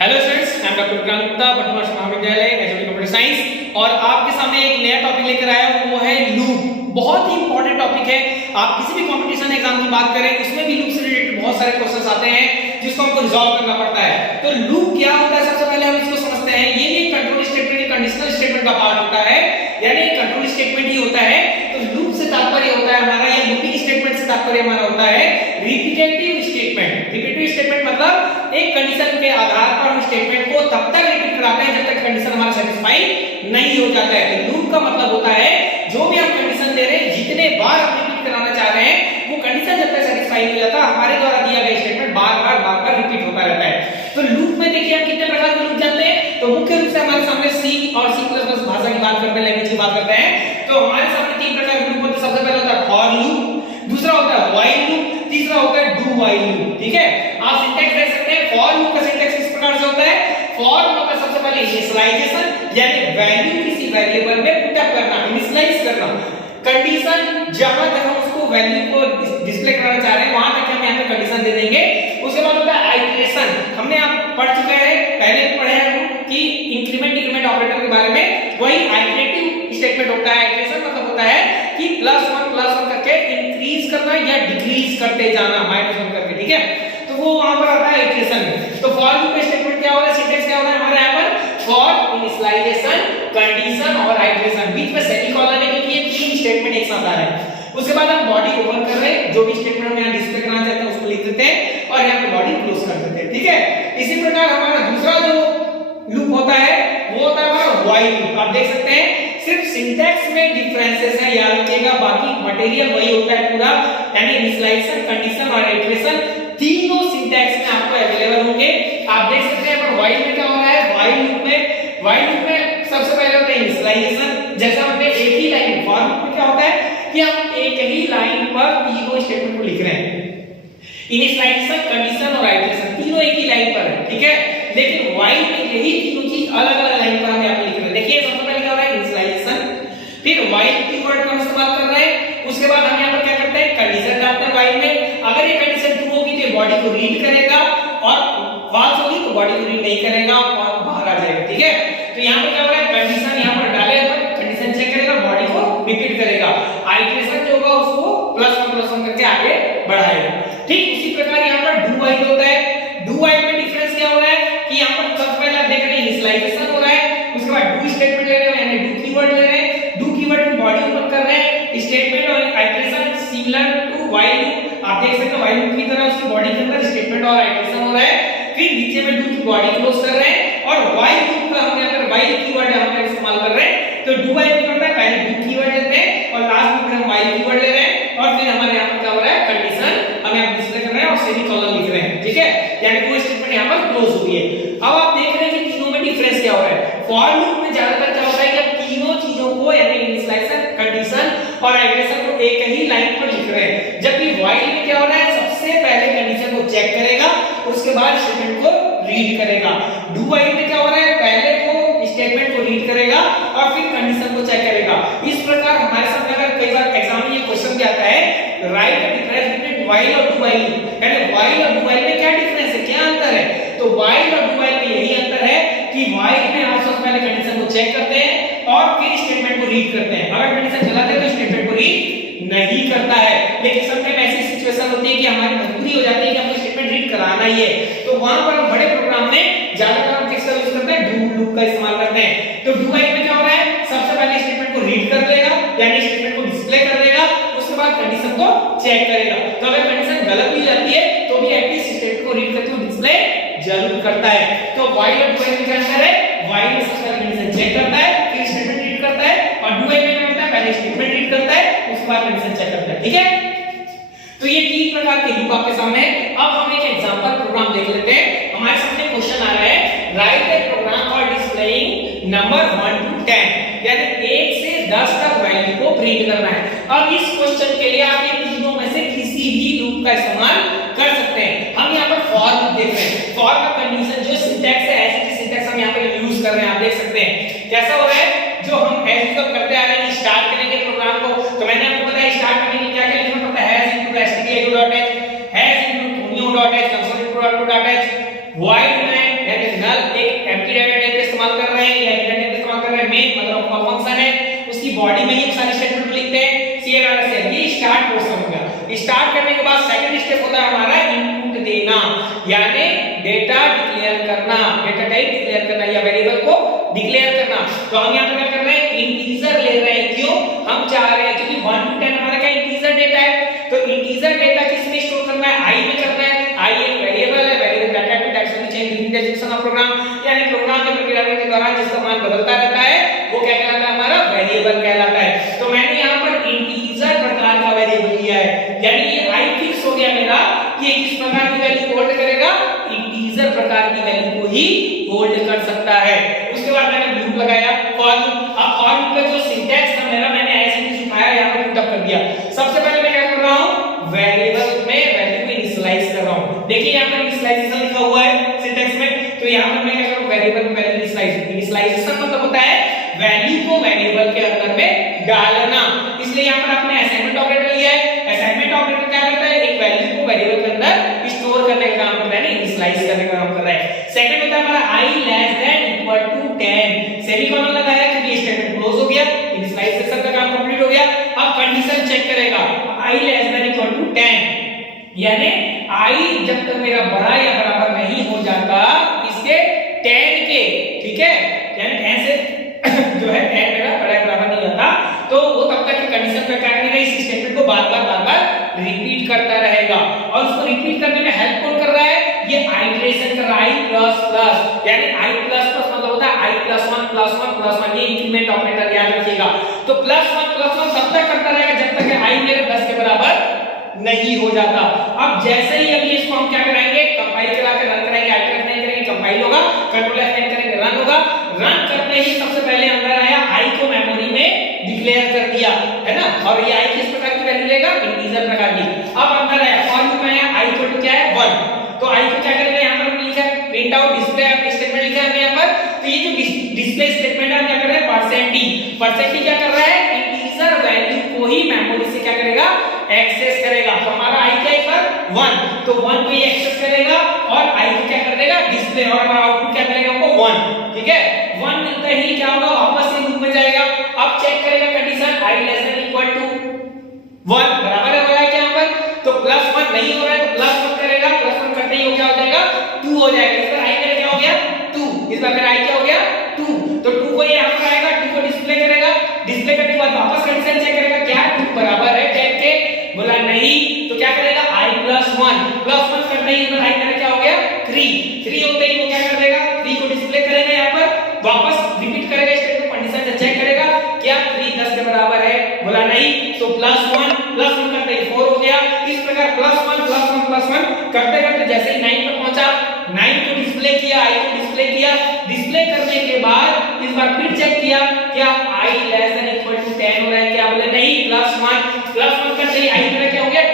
Hello students, I am doctor Kranta भट्टमार्ग महाविद्यालय HOD computer science और आपके सामने एक नया टॉपिक लेकर आया हूं, वो है लूप। बहुत ही इंपॉर्टेंट टॉपिक है। आप किसी भी कंपटीशन एग्जाम की बात करें, उसमें भी लूप से रिलेटेड बहुत सारे क्वेश्चंस आते हैं जिसको हमको रिजॉल्व करना पड़ता है। तो लूप क्या होता है, सबसे पहले हम इसको समझते हैं। ये भी एक कंट्रोल स्टेटमेंट, कंडीशनल स्टेटमेंट का पार्ट होता है, यानी कंट्रोल स्टेटमेंट ही होता है। तो लूप से तात्पर्य होता है हमारा, या लूपिंग स्टेटमेंट से तात्पर्य हमारा होता है रिपीटेटिव स्टेटमेंट। रिपीटेटिव स्टेटमेंट मतलब एक कंडीशन के आधार पर हम स्टेटमेंट को तब तक रिपीट कराते हैं जब तक कंडीशन हमारा सेटिस्फाई नहीं हो जाता है। तो लूप का मतलब होता है जो भी हम कंडीशन दे रहे हैं, जितने बार हम रिपीट कराना चाह रहे हैं, वो कंडीशन जब तक सेटिस्फाई नहीं हो जाता, हमारे द्वारा दिया गया स्टेटमेंट बार-बार रिपीट होता रहता है। तो लूप में देखिए हम कितने प्रकार के लूप जानते हैं। तो मुख्य रूप से हमारे सामने सी और सी प्लस प्लस भाषा की बात करते हैं, लैंग्वेज की बात करते हैं। तो हमारे सामने तीन प्रकार के लूप होते हैं। सबसे पहले होता है फॉर लूप, दूसरा होता है व्हाइल लूप, तीसरा होता है डू व्हाइल लूप। ठीक है, आप सिंटैक्स देख सकते हैं। फॉर लूप का सिंटैक्स इस प्रकार से होता है। फॉर मतलब सबसे पहले इनिशियलाइजेशन, यानी वैल्यू किसी वेरिएबल में पुट अप करना, इनिशियलाइज करना। कंडीशन, जहां तक हम उसको वैल्यू को डिस्प्ले कराना चाह रहे हैं वहां तक हम यहां पे कंडीशन दे देंगे। उसके बाद होता है आइटरेशन। हमने आप पढ़ चुके हैं, पहले पढ़े हैं कि इंक्रीमेंट डिक्रीमेंट ऑपरेटर के बारे में। वही आइटरेटिव स्टेटमेंट होता है। आइटरेशन मतलब होता है कि +1 करके इंक्रीज करना या डिक्रीज करते जाना, -1 करके। ठीक है, तो वो वहां पर आता है आइटरेशन। तो फॉर लूप स्टेटमेंट क्या होगा, सिंटैक्स क्या होगा हमारे यहां पर, फॉर इनिशियलाइजेशन, कंडीशन और आइटरेशन। बीच में सेमीकोलन है क्योंकि ये तीन स्टेटमेंट एक साथ आ रहे हैं। उसके बाद हम बॉडी ओपन कर रहे हैं, जो भी स्टेटमेंट हम यहां डिस्प्ले करना चाहते हैं उसको लिख देते हैं और यहां पे बॉडी क्लोज कर देते हैं। ठीक है, इसी प्रकार हमारा दूसरा जो लूप होता है वो होता है हमारा व्हाइल लूप। आप देख सकते हैं सिर्फ सिंटैक्स में डिफरेंसेस है, याद रखिएगा, बाकी मटेरियल वही होता है पूरा, यानी इनिशियलाइजेशन, कंडीशन और आइटरेशन तीनों सिंटैक्स में आपको अवेलेबल होंगे। आप देख सकते हैं पर व्हाइल में क्या हो रहा है, व्हाइल लूप में सबसे पहले होता है इनिशियलाइजेशन। जैसा हमने एक ही लाइन, फॉर लूप में क्या होता है कि हम एक ही लाइन पर तीनों स्टेटमेंट को लिख रहे हैं। इनिशियलाइजेशन, कंडीशन और आइटरेशन तीनों एक ही लाइन पर है। ठीक है, लेकिन व्हाइल में यही तीनों चीज अलग-अलग लाइन पर हम यहां पे लिख रहे हैं। देखिए सबसे पहले क्या हो रहा है, इनिशियलाइजेशन, फिर व्हाइल कीवर्ड का इस्तेमाल कर रहे हैं। उसके बाद हम यहां पर क्या करते हैं, कंडीशन डालते हैं व्हाइल में। अगर ये कंडीशन ट्रू होगी तो बॉडी को रीड करेगा और फॉल्स होगी तो बॉडी को रीड नहीं करेगा और बाहर आ जाएगा। ठीक है, तो यहां पर क्या हो रहा है, कंडीशन यहां पर डालेगा, कंडीशन चेक करेगा, बॉडी को रिपीट करेगा। आइटरेशन जो होगा उसको +1 करके आगे बढ़ाएगा। ठीक उसी प्रकार यहां पर डू व्हाइल होता है। डू व्हाइल में डिफरेंस क्या हो रहा है कि यहां पर सबसे पहले आप देख रहे हैं इनिशियलाइजेशन हो रहा है, उसके बाद डू स्टेटमेंट ले रहे हैं, यानी डू कीवर्ड ले रहे हैं, डू कीवर्ड में बॉडी ओपन कर रहे हैं। स्टेटमेंट और iteration similar to while loop, आप देख सकते हैं व्हाइल लूप की तरह उसकी बॉडी के अंदर स्टेटमेंट और आइटरेशन हो रहा है। फिर नीचे में डू की बॉडी क्लोज कर रहे हैं और व्हाइल लूप का हम यहां पर व्हाइल कीवर्ड हम यहां इस्तेमाल कर रहे हैं। तो डू व्हाइल क्या होता है, पहले डू कीवर्ड लेते हैं और लास्ट में हम व्हाइल कीवर्ड ले रहे हैं और फिर हमारे यहां पर क्या हो रहा है, कंडीशन हम यहां डिस्प्ले कर रहे हैं और सेमीकोलन लिख रहे हैं। ठीक है, यानी कोई स्टेटमेंट यहां पर क्लोज हो गई है। अब आप देख रहे हैं कि तीनों में डिफरेंस क्या हो रहा है। फॉर लूप में ज्यादातर क्या होता है कि आप तीनों चीजों को, यानी इनिशियलाइजेशन, कंडीशन और आइटरेशन को एक ही लाइन पर लिख रहे हैं। जबकि व्हाइल में क्या हो रहा है, सबसे पहले कंडीशन को चेक करेगा, उसके बाद स्टेटमेंट को रीड करेगा। डू व्हाइल में क्या हो रहा है, पहले को स्टेटमेंट को रीड करेगा और फिर कंडीशन को चेक करेगा। इस प्रकार हमारे सामने अगर कई बार एग्जाम में ये क्वेश्चन क्या आता है, right the difference between while और डू व्हाइल, यानी व्हाइल और डू व्हाइल में क्या डिफरेंस है, क्या अंतर है। तो व्हाइल और डू व्हाइल में यही अंतर है कि व्हाइल में आप सबसे पहले कंडीशन को चेक करते हैं और फिर स्टेटमेंट को रीड करते हैं। अगर कंडीशन चलाते हैं तो स्टेटमेंट को रीड नहीं करता है। लेकिन समटाइम ऐसी सिचुएशन होती है कि हमारी मजबूरी हो जाती है कि हमको स्टेटमेंट रीड कराना ही है, तो वहां पर हम बड़े प्रोग्राम में ज्यादातर हम किसका यूज करते हैं, डू लूप का इस्तेमाल करते हैं। तो डू व्हाइल में क्या हो रहा है, सबसे पहले स्टेटमेंट को रीड कर लेगा, यानी स्टेटमेंट को डिस्प्ले कर देगा, उसके बाद कंडीशन को चेक करेगा। तो अगर कंडीशन गलत भी जाती है तो भी एटलीस्ट स्टेटमेंट को रीड करके वो डिस्प्ले जरूर करता है। तो व्हाइल और डू व्हाइल में क्या अंतर है, व्हाइल में सबसे पहले कंडीशन चेक करता है, फिर स्टेटमेंट रीड करता है, और डू व्हाइल में क्या करता है, पहले स्टेटमेंट रीड करता है, उसके बाद कंडीशन चेक करता है। ठीक है, तो ये तीन प्रकार के लूप आपके सामने है। अब हम एक एग्जांपल प्रोग्राम देख लेते हैं। हमारे सामने क्वेश्चन आ रहा है, write a program for displaying number 1 to 10, यानी 1 से 10 तक वैल्यू को प्रिंट करना है। अब इस क्वेश्चन के लिए आप ये तीनों में से किसी भी लूप का इस्तेमाल कर सकते हैं। हम यहाँ पर फॉर लूप देख रहे हैं। फॉर का कंडीशन जो सिंटैक्स है, ऐसी सिंटैक्स हम यहाँ पे यूज कर रहे हैं। आप देख सकते हैं कैसा हो रहा है, जो हम एज यूजुअल करते आ रहे हैं, स्टार्ट करेंगे प्रोग्राम को, तो मैंने आपको बताया स्टार्ट करने के लिए क्या क्या लिखना पड़ता है, stdio.h, #new.h, console.h, void main, यानी null बॉडी में ही एक सारे स्टेटमेंट लिखते हैं CLRSL। ये स्टार्ट पोर्शन हो गया। स्टार्ट करने के बाद सेकंड स्टेप होता है हमारा इनपुट देना, यानी डेटा डिक्लेयर करना, डेटा टाइप डिक्लेयर करना या वेरिएबल को डिक्लेयर करना। तो हम यहाँ पे क्या कर रहे हैं, इंटीजर ले रहे हैं। क्यों? हम चाह रहे हैं क्योंकि 1 to 10 हमारा क्या इंटीजर डेटा है, तो इंटीजर डेटा किस में स्टोर करना है, आई में करना है। आई एक वेरिएबल है, variable data type that's change during the execution of program, यानी प्रोग्राम के प्रक्रिया के दौरान जिसका मान बदलता रहता है वो क्या कहलाता है, हमारा वेरिएबल कहलाता है। तो मैंने यहाँ पर इंटीजर प्रकार का वेरिएबल लिया है, यानी ये आई फिक्स हो गया मेरा कि किस प्रकार की वैल्यू होल्ड करेगा, इंटीजर प्रकार की वैल्यू को ही होल्ड कर सकता है। उसके बाद मैंने लूप लगाया फॉर लूप। अब फॉर लूप का जो सिंटैक्स था मेरा, मैंने ऐसे ही सिखाया, यहाँ पर पुट अप कर दिया। सबसे पहले मैं क्या कर रहा हूँ, वेरिएबल में वैल्यू को इनिशियलाइज कर रहा हूँ। देखिए यहाँ पर इनिशियलाइजेशन लिखा हुआ है सिंटैक्स में, तो यहाँ पर मैं क्या करूँ, वेरिएबल में वैल्यू इनिशियलाइज। इनिशियलाइजेशन मतलब होता है वैल्यू को वेरिएबल के अंदर में डालना। इसलिए यहाँ पर आपने असाइनमेंट ऑपरेटर लिया है। असाइनमेंट ऑपरेटर क्या करता है, एक वैल्यू को वेरिएबल के अंदर स्टोर करने का काम करता है, इनिशियलाइज करने का काम कर रहा है। सेकंड होता है हमारा i less than equal to 10, semicolon लगाया क्योंकि ये स्टेटमेंट क्लोज हो गया, इनिशियलाइजेशन का काम कंप्लीट हो गया। अब कंडीशन चेक करेगा, i less than equal to 10, यानी i जब तक मेरा बड़ा या बराबर नहीं हो जाता इसके 10 के, ठीक है, यानी 10 से जो है 10 मेरा बड़ा या बराबर नहीं होता, तो वो तब तक की कंडीशन पे क्या करेगा, इस स्टेटमेंट को बार-बार रिपीट करता रहेगा। और उसको रिपीट करने में हेल्प कौन कर रहा है, ये आइटरेशन कर रहा है, i प्लस प्लस, यानी i प्लस प्लस मतलब होता है i प्लस 1 प्लस 1 प्लस 1, ये इंक्रीमेंट ऑपरेटर याद रखिएगा। तो प्लस 1 तब तक करता रहेगा जब तक i मेरे 10 के बराबर नहीं हो जाता। अब जैसे ही अभी इसको हम क्या कराएंगे, कंपाइल करा के रन कराएंगे, आइटरेट नहीं करेंगे, कंपाइल होगा, कंट्रोल F9 करेंगे, रन होगा। रन करते ही सबसे पहले अंदर आया, i को मेमोरी में डिक्लेयर कर दिया, है ना, और ये i किस प्रकार की वैल्यू लेगा, इंटीजर प्रकार की। अब अंदर आया फॉर लूप में आया i इक्वल टू क्या है 1, तो i को क्या करेंगे, यहाँ पर हमने लिखा है प्रिंट आउट डिस्प्ले स्टेटमेंट लिखा है हमने यहाँ पर। तो ये जो डिस्प्ले स्टेटमेंट है क्या कर रहा है, परसेंट क्या कर रहा है, इंटीजर वैल्यू को ही मेमोरी से क्या करेगा, एक्सेस करेगा। तो हमारा i क्या है 1, तो 1 को ही एक्सेस करेगा और i को क्या कर देगा, डिस्प्ले, और हमारा आउटपुट क्या मिलेगा हमको 1, ठीक है। 1 मिलते ही क्या होगा, वापस से लूप में जाएगा। अब चेक करेगा condition i less than equal to 1 बराबर हो रहा है क्या यहाँ पर, तो प्लस 1 नहीं हो रहा है, तो प्लस 1 करेगा, प्लस 1 करते ही हो क्या हो जाएगा, 2 हो जाएगा। इस बार i मेरा क्या हो गया 2, इस बार मेरा i क्या हो गया 2, तो 2 को यहाँ पर आएगा, 2 को डिस्प्ले करेगा, डिस्प्ले करने के बाद वापस कंडीशन चेक करेगा, क्या 2 बराबर है 10 के, बोला नहीं, तो क्या करेगा i प्लस 1 करते ही इधर i मेरा क्या हो गया 3 होते ही वो क्या कर देगा, 3 को डिस्प्ले करेगा, यहाँ पर वापस रिपीट करेगा, स्टेटमेंट कंडीशन से चेक करेगा, क्या 3 10 के बराबर है, बोला नहीं, तो प्लस 1 करते ही 4 हो गया। इस प्रकार प्लस 1 करते करते जैसे ही 9 पर पहुंचा, 9 को डिस्प्ले किया, i को डिस्प्ले किया, डिस्प्ले करने के बाद इस बार फिर चेक किया, क्या i less than equal to 10 हो रहा है क्या, बोले नहीं, प्लस 1 करते ही i मेरा क्या हो गया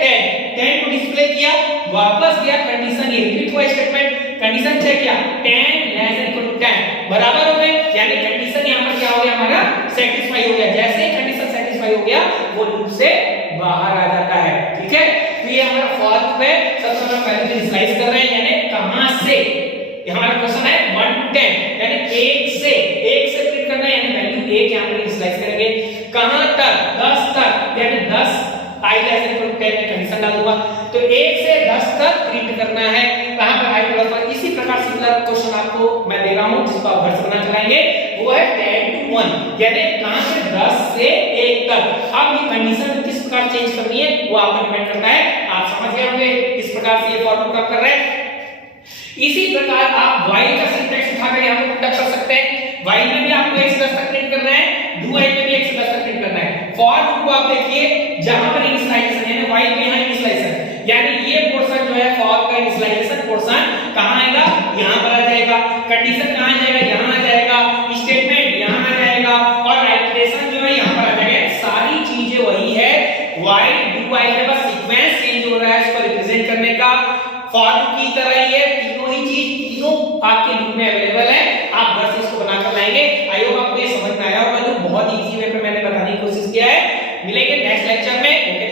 10 को डिस्प्ले किया, वापस गया, कंडीशन ये रिपीट हुआ स्टेटमेंट, कंडीशन चेक किया, 10 लेस देन इक्वल टू 10 बराबर हो गए, यानी कंडीशन यहां पर क्या हो गया, हमारा सेटिस्फाई हो गया। जैसे ही कंडीशन सेटिस्फाई हो गया वो लूप से बाहर आ जाता है, ठीक है। तो ये हमारा फॉर लूप है। सबसे पहले वैल्यू इनिशियलाइज कर रहे हैं, यानी कहां से, ये हमारा क्वेश्चन है 1 to 10, यानी 1 से प्रिंट करना है, यानी वैल्यू 1 यहां पर इनिशियलाइज करेंगे। कहां तक, 10 तक, यानी 10 i लेस देन 10 में कंडीशन डाल दूंगा, तो 1 से 10 तक प्रिंट करना है। कहां पर i प्लस 1, इसी प्रकार सिमिलर क्वेश्चन आपको मैं दे रहा हूं जिसको आप घर से बना चलाएंगे, वो है 10 to 1, यानी कहां से 10 से 1 तक। अब ये कंडीशन किस प्रकार चेंज करनी है वो आप पर डिपेंड करता है, आप समझ गए होंगे किस प्रकार से ये फॉर्मूला काम कर रहे हैं। इसी प्रकार आप while का सिंटैक्स उठाकर यहां पर पुट कर सकते हैं। while में भी आपको 1 से 10 तक प्रिंट करना है, do while में भी 1 से 10 तक प्रिंट करना है। for लूप को आप देखिए, जहां पर इनिशियलाइजेशन यानी while में यहां इनिशियलाइजेशन, यानी ये पोर्शन जो है for का इनिशियलाइजेशन पोर्शन कहां आएगा, यहां पर आ जाएगा, कंडीशन कहां आ जाएगा, यहां आ जाएगा, स्टेटमेंट यहां आ जाएगा, और आइटरेशन जो है यहां पर आ जाएगा। सारी चीजें वही है, while do while का बस सीक्वेंस चेंज हो रहा है इसको रिप्रेजेंट करने का। for की तरह ही है, तीनों ही चीज तीनों आपके लूप में अवेलेबल है, आप घर से इसको बनाकर लाएंगे। आई होप आपको ये समझ में आया होगा, जो बहुत इजी वे पे मैंने बताने की कोशिश किया है। मिलेंगे नेक्स्ट लेक्चर में। ओके।